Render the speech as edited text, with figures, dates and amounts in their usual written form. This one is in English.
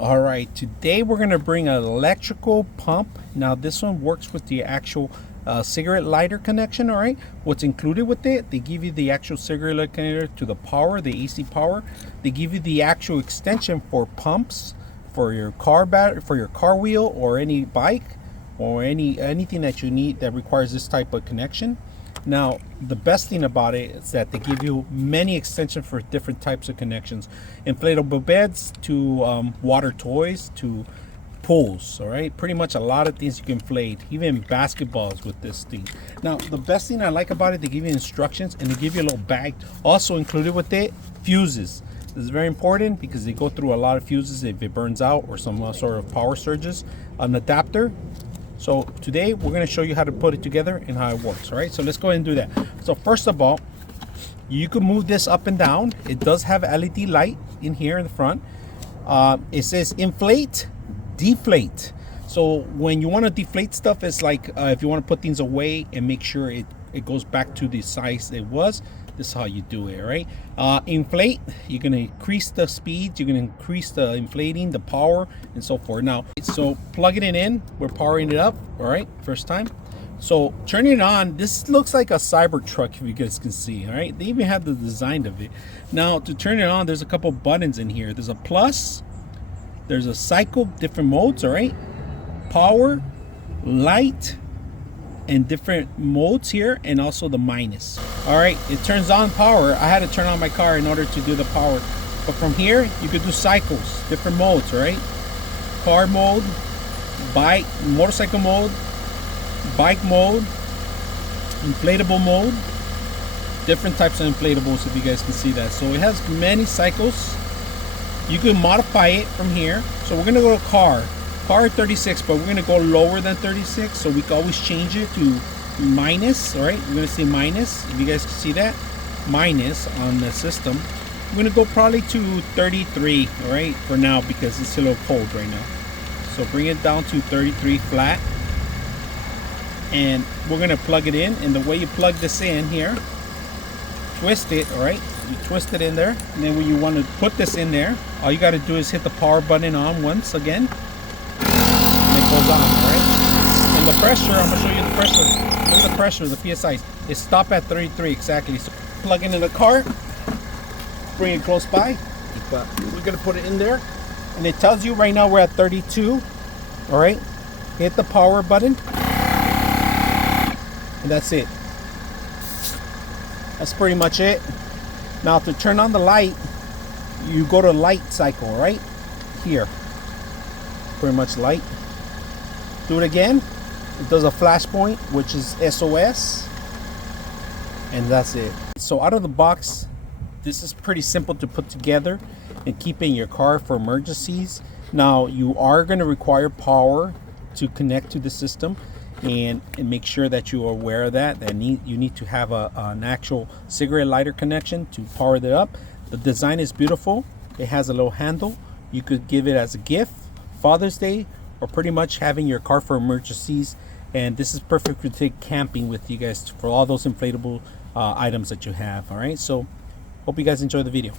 All right, today we're gonna bring an electrical pump. Now this one works with the actual cigarette lighter connection. All right, what's included with it, they give you the actual cigarette lighter connector to the power, the AC power. They give you the actual extension for pumps for your car battery, for your car wheel, or any bike, or anything that you need that requires this type of connection. Now, the best thing about it is that they give you many extensions for different types of connections. Inflatable beds to water toys to pools, all right? Pretty much a lot of things you can inflate, even basketballs with this thing. Now, the best thing I like about it, they give you instructions and they give you a little bag. Also included with it, fuses. This is very important because they go through a lot of fuses if it burns out or some sort of power surges. An adapter. So today we're going to show you how to put it together and how it works. All right, so let's go ahead and do that. So first of all, you can move this up and down. It does have LED light in here in the front. It says inflate, deflate. So when you want to deflate stuff, it's like if you want to put things away and make sure it goes back to the size it was, this is how you do it. Right? Inflate, you're going to increase the speed, you're going to increase the inflating, the power, and so forth. Now, so plugging it in, we're powering it up. All right, first time. So turning it on, this looks like a Cybertruck, if you guys can see. All right, they even have the design of it. Now to turn it on, there's a couple buttons in here. There's a plus, there's a cycle, different modes. All right, power, light, and different modes here, and also the minus. All right, it turns on power. I had to turn on my car in order to do the power, but from here you could do cycles, different modes. All right, car mode, bike, motorcycle mode, bike mode, inflatable mode, different types of inflatables, if you guys can see that. So it has many cycles. You can modify it from here. So we're gonna go to car 36, but we're gonna go lower than 36, so we can always change it to minus. All right, we're gonna say minus, if you guys can see that, minus on the system. I'm gonna go probably to 33, all right, for now, because it's a little cold right now. So bring it down to 33 flat, and we're gonna plug it in. And the way you plug this in here, twist it. All right, you twist it in there, and then when you want to put this in there, all you got to do is hit the power button on once again, and it goes on. All right, and the pressure, I'm gonna show you the pressure. Look at the pressure, the PSI. It stopped at 33 exactly. So plug it in the car, bring it close by, but we're gonna put it in there, and it tells you right now we're at 32. All right, hit the power button, and that's it. That's pretty much it. Now to turn on the light, you go to light cycle, right here, pretty much light. Do it again, it does a flash point, which is SOS, and that's it. So out of the box, this is pretty simple to put together and keep in your car for emergencies. Now you are going to require power to connect to the system, and make sure that you are aware of that. You need to have an actual cigarette lighter connection to power it up. The design is beautiful. It has a little handle. You could give it as a gift, Father's Day, or pretty much having your car for emergencies. And this is perfect to take camping with you guys for all those inflatable items that you have. All right, so hope you guys enjoy the video.